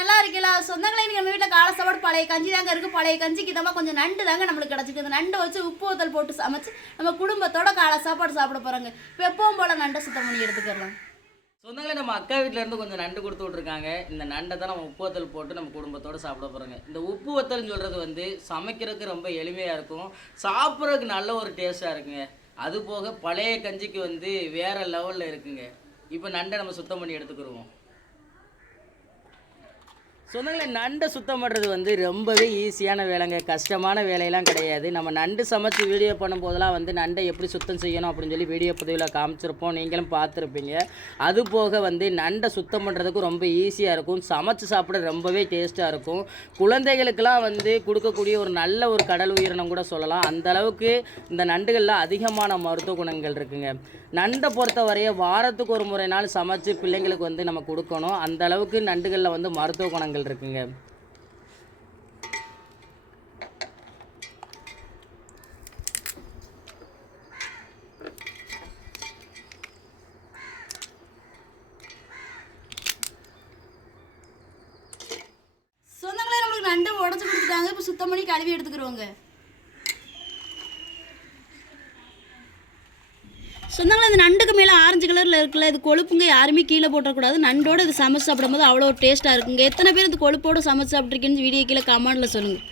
நல்லா இருக்கல சொந்தங்களே நீங்கள் நம்ம வீட்டில் காலை சாப்பாடு பழைய கஞ்சி தாங்க இருக்குது பழைய கஞ்சிக்கு தம்மா கொஞ்சம் நண்டு தாங்க நம்மளுக்கு கிடச்சிருக்கு. இந்த நண்டை வச்சு உப்பு ஊத்தல் போட்டு சமைச்சு நம்ம குடும்பத்தோட காலை சாப்பாடு சாப்பிட போகிறாங்க இப்போ எப்பவும் போல் நண்டை சுத்தம் பண்ணி எடுத்துக்கலாம் சொந்தங்களே நம்ம அக்கா வீட்டிலேருந்து இருந்து கொஞ்சம் நண்டு கொடுத்து விட்ருக்காங்க இந்த நண்டை தான் நம்ம உப்பு வத்தல் போட்டு நம்ம குடும்பத்தோடு சாப்பிட போகிறோங்க இந்த உப்பு வத்தல்னு சொல்கிறது வந்து சமைக்கிறதுக்கு ரொம்ப எளிமையாக இருக்கும். சாப்பிட்றதுக்கு நல்ல ஒரு டேஸ்ட்டாக இருக்குங்க. அது போக பழைய கஞ்சிக்கு வந்து வேறு லெவலில் இருக்குங்க. இப்போ நண்டை நம்ம சுத்தம் பண்ணி எடுத்துக்கிடுவோம் சொந்தங்களை நண்டை சுத்தம் பண்ணுறது வந்து ரொம்பவே ஈஸியான வேலைங்க. கஷ்டமான வேலையெல்லாம் கிடையாது. நம்ம நண்டு சமைச்சு வீடியோ பண்ணும்போதெல்லாம் வந்து நண்டை எப்படி சுத்தம் செய்யணும் அப்படின்னு சொல்லி வீடியோ பதிவில் காமிச்சிருப்போம். நீங்களும் பார்த்துருப்பீங்க. அது போக வந்து நண்டை சுத்தம் பண்ணுறதுக்கு ரொம்ப ஈஸியாக இருக்கும். சமைச்சு சாப்பிட ரொம்பவே டேஸ்ட்டாக இருக்கும். குழந்தைகளுக்கெல்லாம் வந்து கொடுக்கக்கூடிய ஒரு நல்ல ஒரு கடல் உயிரினம் கூட சொல்லலாம். அந்த அளவுக்கு இந்த நண்டுகளில் அதிகமான மருத்துவ குணங்கள் இருக்குங்க. நண்டை பொறுத்தவரைய வாரத்துக்கு ஒரு முறை நாள் சமைச்சு பிள்ளைங்களுக்கு வந்து நம்ம கொடுக்கணும். அந்த அளவுக்கு நண்டுகளில் வந்து மருத்துவ குணங்கள் இருக்குங்க. சொந்தங்களே நம்மளுக்கு கொடுத்துட்டாங்க. இப்போ சுத்தம் பண்ணி கழுவி எடுத்துக்கிறோங்க சொந்தங்களை இந்த நண்டுக்கு மேலே ஆரஞ்சு கலரில் இருக்குல்ல இது கொழுப்புங்க யாருமே கீழே போட்டக்கூடாது. நண்டோட இது சமைச்சு சாப்பிடும்போது அவ்வளோ டேஸ்ட்டாக இருக்குங்க எத்தனை பேர் இந்த கொழுப்போடு சமைச்சு சாப்பிட்ருக்கீங்கன்னு வீடியோ கீழே கமெண்டில் சொல்லுங்கள்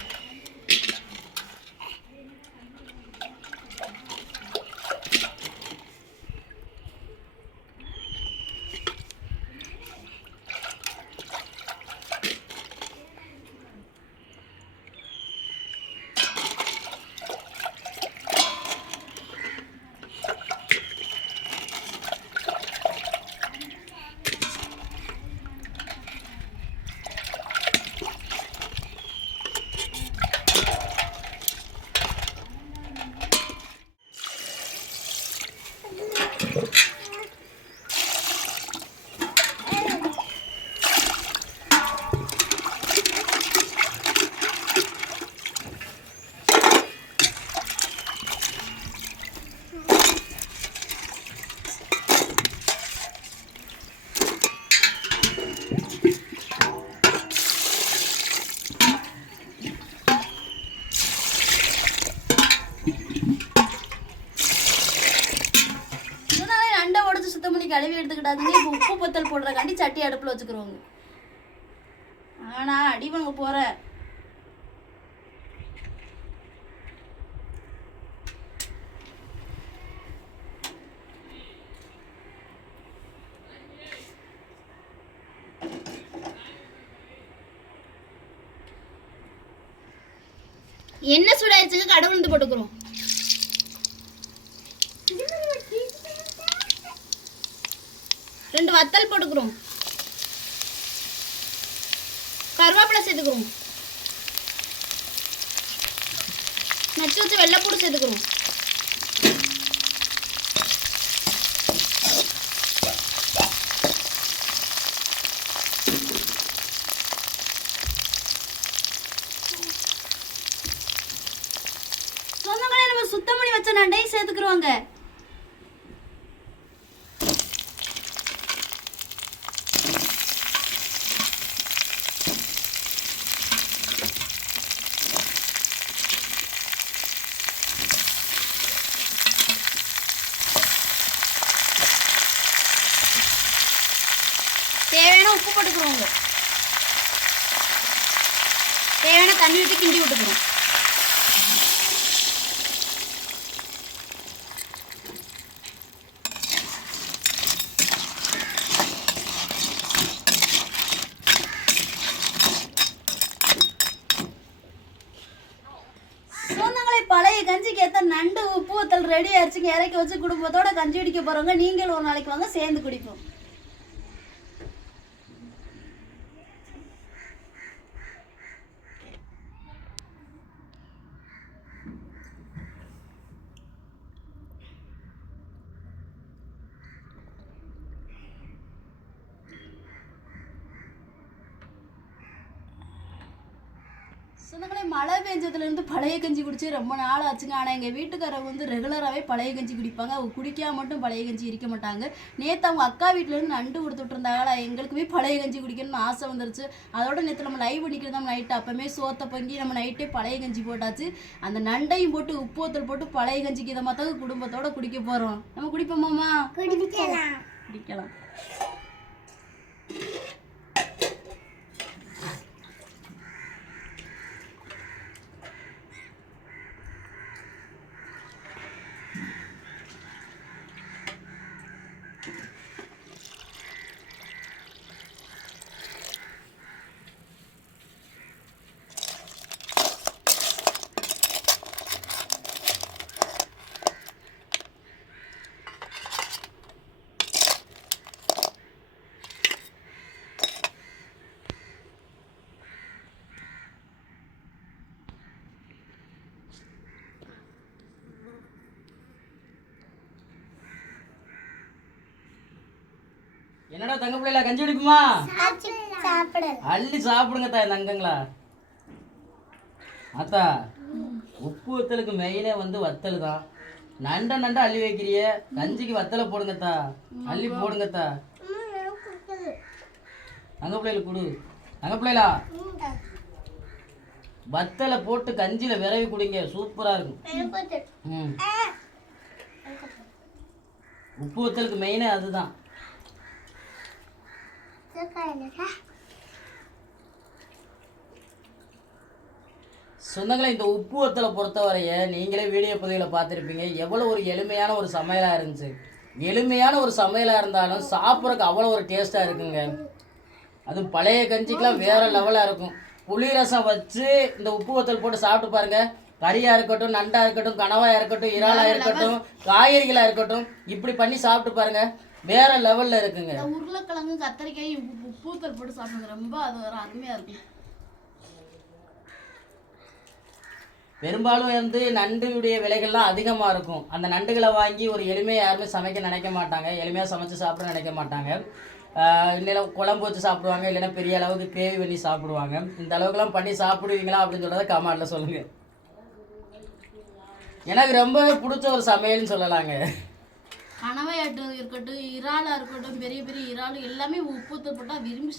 இதனால நண்டை உடச்சி சுத்தம் பண்ணி கழுவி எடுத்துக்கிட்டாதீங்க இப்போ உப்பு பத்தல் போடுறக்காண்டி சட்டி அடுப்பில் வச்சுக்கிறோங்க ஆனா அடி வாங்க போற. என்ன சூடாயிருச்சுங்க? கடவுள் இருந்து போட்டுக்கிறோம் ரெண்டு வத்தல் போட்டுக்கிறோம். கருவேப்பிலை சேர்த்துக்கிறோம். நச்சு வச்சு வெள்ளைப்பூடு சேர்த்துக்கிறோம். சொந்தங்களே நம்ம சுத்தம் பண்ணி வச்ச நண்டையும் சேர்த்துக்கிறோங்க தண்ணி விட்டு விட்டுக்கிறோம் பழைய கஞ்சிக்கு ஏற்ற நண்டு உப்பு வத்தல் ரெடி ஆயிடுச்சுங்க இறக்கி வச்சு குடும்பத்தோட கஞ்சி குடிக்க போறவங்க நீங்களும் ஒரு நாளைக்கு வாங்க சேர்ந்து குடிப்போம். சொந்தங்களே மழை பெஞ்சதுலேருந்து பழைய கஞ்சி குடிச்சு ரொம்ப நாள் ஆச்சுங்க ஆனால் எங்கள் வீட்டுக்காரங்க வந்து ரெகுலராகவே பழைய கஞ்சி குடிப்பாங்க. அவங்க குடிக்காம மட்டும் பழைய கஞ்சி இருக்க மாட்டாங்க. நேற்று அவங்க அக்கா வீட்டிலேருந்து நண்டு கொடுத்துட்டு இருந்தாங்களா எங்களுக்குமே பழைய கஞ்சி குடிக்கணும்னு ஆசை வந்துருச்சு. அதோட நேற்று நம்ம லைவ் பண்ணிக்கிறது நம்ம நைட்டு அப்போமே சோத்தை பொங்கி நம்ம நைட்டே பழைய கஞ்சி போட்டாச்சு. அந்த நண்டையும் போட்டு உப்பு ஊத்தல் போட்டு பழைய கஞ்சிக்கு இதை மாத்தாங்க குடும்பத்தோட குடிக்க போகிறோம் நம்ம குடிப்போமாமா குடிக்கலாம். என்னடா தங்க பிள்ளைல கஞ்சி குடிக்குமா அள்ளி சாப்பிடுங்க தா தங்கங்களா. அத்தா உப்பு வத்தலுக்கு மெயினே வந்து வத்தல் தான். நண்டை நண்டை அள்ளி வைக்கிறிய. கஞ்சிக்கு வத்தலை போடுங்கத்தா அள்ளி போடுங்கத்தா தங்க பிள்ளைகளுக்கு கொடு. தங்க பிள்ளைகளா வத்தலை போட்டு கஞ்சியில விரவி குடிங்க. சூப்பரா இருக்கும். உப்பு வத்தலுக்கு மெயினே அதுதான். சொந்தங்களை இந்த உப்பு வத்தலை பொறுத்தவரைய நீங்களே வீடியோ பதிவில் பார்த்துருப்பீங்க. எவ்வளோ ஒரு எளிமையான ஒரு சமையலாக இருந்துச்சு. எளிமையான ஒரு சமையலாக இருந்தாலும் சாப்பிட்றதுக்கு அவ்வளோ ஒரு டேஸ்ட்டாக இருக்குங்க. அதுவும் பழைய கஞ்சிக்கெலாம் வேற லெவலாக இருக்கும். புளி ரசம் வச்சு இந்த உப்பு வத்தல் போட்டு சாப்பிட்டு பாருங்க. கறியாக இருக்கட்டும் நண்டாக இருக்கட்டும் கனவாக இருக்கட்டும் இறாலாக இருக்கட்டும் காய்கறிகளாக இருக்கட்டும் இப்படி பண்ணி சாப்பிட்டு பாருங்க. வேற லெவலில் இருக்குங்க. இந்த உருளைக்கிழங்கு கத்தரிக்காய் உப்பூத்தல் போட்டு சாப்பிடுங்க ரொம்ப அது ஒரு அருமையாக இருக்கும். பெரும்பாலும் வந்து நண்டுடைய விலைகள்லாம் அதிகமாக இருக்கும். அந்த நண்டுகளை வாங்கி ஒரு எளிமையாக யாருமே சமைக்க நினைக்க மாட்டாங்க. எளிமையாக சமைச்சு சாப்பிட நினைக்க மாட்டாங்க. இல்லைன்னா குழம்பு வச்சு சாப்பிடுவாங்க இல்லைன்னா பெரிய அளவுக்கு கிரேவி பண்ணி சாப்பிடுவாங்க. இந்த அளவுக்குலாம் பண்ணி சாப்பிடுவீங்களா அப்படின்னு சொல்கிறத கமாண்டில் சொல்லுங்கள் எனக்கு ரொம்பவே பிடிச்ச ஒரு சமையல்னு சொல்லலாங்க. கனவை ஆட்டுறது இருக்கட்டும் இறாலா இருக்கட்டும் பெரிய பெரிய இறால் எல்லாமே உப்புத்தல் போட்டால் விரும்பி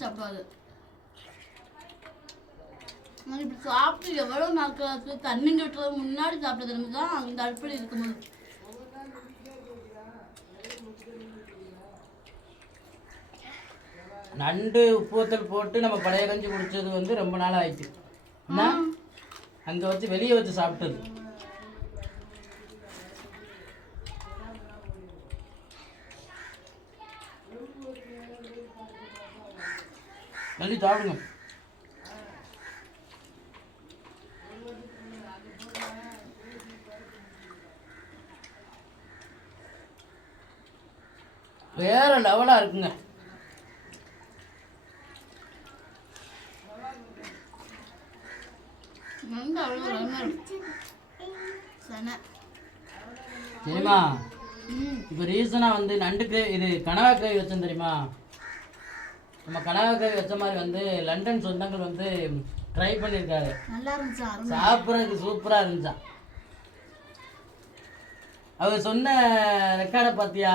நான் இப்படி சாப்பிட்டு எவ்வளோ நாட்கள் ஆச்சு தண்ணி கட்டுறது முன்னாடி சாப்பிட்டது தான் இந்த அடுப்பில் இருக்கும்போது. நண்டு உப்பு வத்தல் போட்டு நம்ம பழைய கஞ்சி குடிச்சது வந்து ரொம்ப நாள் ஆயிடுச்சு அங்கே வச்சு வெளியே வச்சு சாப்பிட்டது. நல்லி சாப்பிடுங்க. வேற லெவலா இருக்குங்க. தெரியுமா? இப்போ ரீசனாக வந்து நண்டு கிரேவி இது கனவா கிரேவி வச்சோம் தெரியுமா? நம்ம கனவா கிரேவி வச்ச மாதிரி வந்து லண்டன் சொந்தங்கள் வந்து ட்ரை பண்ணியிருக்காரு. நல்லா இருந்துச்சு சாப்பிட்றதுக்கு சூப்பராக இருந்துச்சான் அவர் சொன்ன ரெக்கார்டை பார்த்தியா?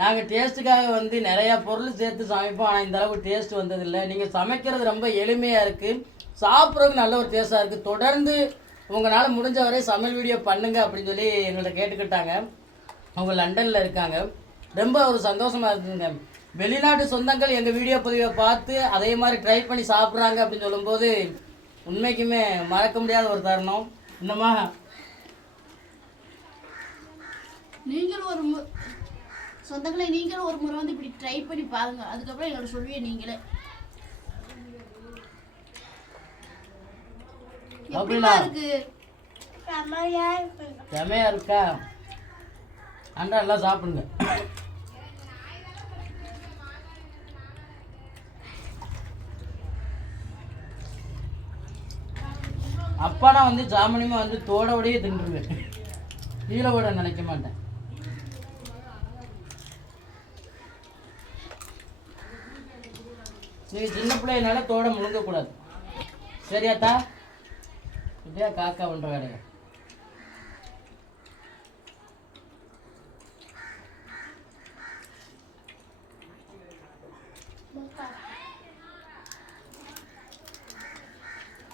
நாங்கள் டேஸ்ட்டுக்காக வந்து நிறையா பொருள் சேர்த்து சமைப்போம் ஆனால் இந்த அளவுக்கு டேஸ்ட் வந்ததில்லை. நீங்கள் சமைக்கிறது ரொம்ப எளிமையாக இருக்குது சாப்பிட்றதுக்கு நல்ல ஒரு டேஸ்ட்டாக இருக்குது தொடர்ந்து உங்களால் முடிஞ்ச வரை சமையல் வீடியோ பண்ணுங்க அப்படின்னு சொல்லி எங்கள்கிட்ட கேட்டுக்கிட்டாங்க. அவங்க லண்டனில் இருக்காங்க. ரொம்ப ஒரு சந்தோஷமாக இருக்குங்க. வெளிநாட்டு சொந்தங்கள் எங்கள் வீடியோ பதிவை பார்த்து அதே மாதிரி ட்ரை பண்ணி சாப்பிட்றாங்க அப்படின்னு சொல்லும்போது உண்மைக்குமே மறக்க முடியாத ஒரு தருணம். இன்னமா? நீங்களும் ஒரு சொந்தங்களை நீங்களும் ஒரு முறை வந்து இப்படி ட்ரை பண்ணி பாருங்க. அதுக்கப்புறம் எங்களை சொல்லுவீங்க நீங்களே? எப்படிலாம் இருக்கு? செமையா இருக்கா. அண்டா எல்லாம் சாப்பிடுங்க. அப்பானா வந்து சாமானியமா வந்து தோடோடையே தின்றுவேன் கீழே விட நினைக்க மாட்டேன். நீங்கள் சின்ன பிள்ளைனால தோட முழுங்கக்கூடாது. சரியாத்தா? இப்படியா காக்கா பண்ணுற வேலையா?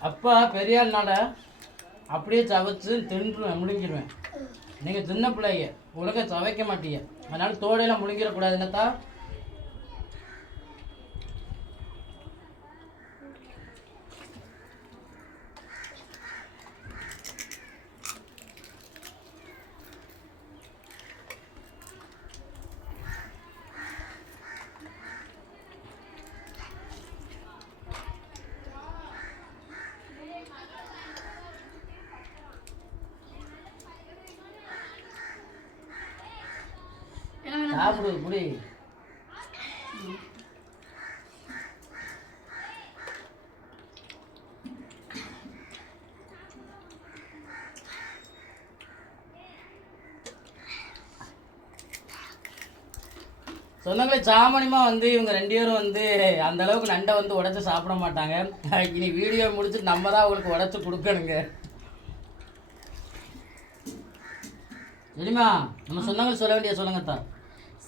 அப்பா பெரியாள்னால அப்படியே சவைச்சு தின்று முழுங்கிடுவேன் நீங்கள் சின்ன பிள்ளைங்க உலக சவைக்க மாட்டீங்க. அதனால தோடையெல்லாம் முழுங்கிடக்கூடாது என்னத்தா என்ன வேணும்? சாப்பிடு புடி சொந்தங்களே சாமானியமாக வந்து இவங்க ரெண்டு பேரும் வந்து அந்த அளவுக்கு நண்டை வந்து உடைச்சு சாப்பிட மாட்டாங்க. இனி வீடியோ முடிச்சுட்டு நம்ம தான் அவங்களுக்கு உடச்சி கொடுக்கணுங்க. சரிம்மா நம்ம சொந்தங்கள் சொல்ல வேண்டிய சொல்லுங்க தான்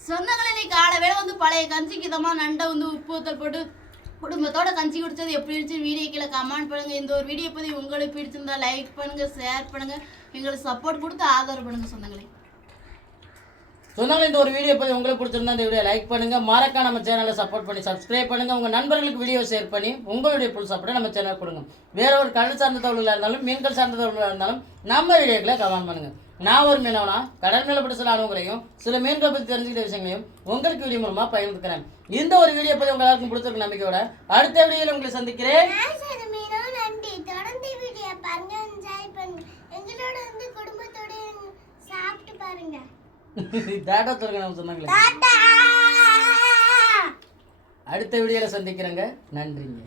சொந்தங்களை இன்னைக்கு காலவேளை வந்து பழைய கஞ்சிக்கு இதமாக நண்டை வந்து உப்பு ஊத்தல் போட்டு குடும்பத்தோட கஞ்சி குடிச்சது எப்படி இருந்துச்சு வீடியோ கீழே கமெண்ட் பண்ணுங்க. இந்த ஒரு வீடியோ பத்தி உங்களுக்கு பிடிச்சிருந்தா லைக் பண்ணுங்க ஷேர் பண்ணுங்க. எங்களுக்கு சப்போர்ட் கொடுத்து ஆதரவு பண்ணுங்க சொந்தங்களே. சொன்னாங்க இந்த ஒரு வீடியோ பற்றி உங்களுக்கு பிடிச்சிருந்தா இந்த வீடியோ லைக் பண்ணுங்க. மறக்காம நம்ம சேனலை சப்போர்ட் பண்ணி சப்ஸ்கிரைப் பண்ணுங்க. உங்க நண்பர்களுக்கு வீடியோ ஷேர் பண்ணி உங்களுடைய ஃபுல் சப்போர்ட் நம்ம சேனல் கொடுங்க. வேற ஒரு கடல் சார்ந்த தகவலாக இருந்தாலும் மீன்கள் சார்ந்த தகவலாக இருந்தாலும் நம்ம வீடியோக்களை கமெண்ட் பண்ணுங்க. நான் ஒரு மீனவனா கடல் மேல பட்ட சில அனுபவங்களையும் சில மீன்களை பற்றி தெரிஞ்சுக்கிட்ட விஷயங்களையும் உங்களுக்கு வீடியோ மூலமா பகிர்ந்துக்கிறேன். இந்த ஒரு வீடியோ பற்றி உங்க எல்லாருக்கும் பிடிச்சிருக்க நம்பிக்கையோட அடுத்த வீடியோவில் உங்களை சந்திக்கிறேன். டேட்டா நம்ம சொன்னாங்களே. அடுத்த வீடியோவில் சந்திக்கிறேங்க. நன்றிங்க.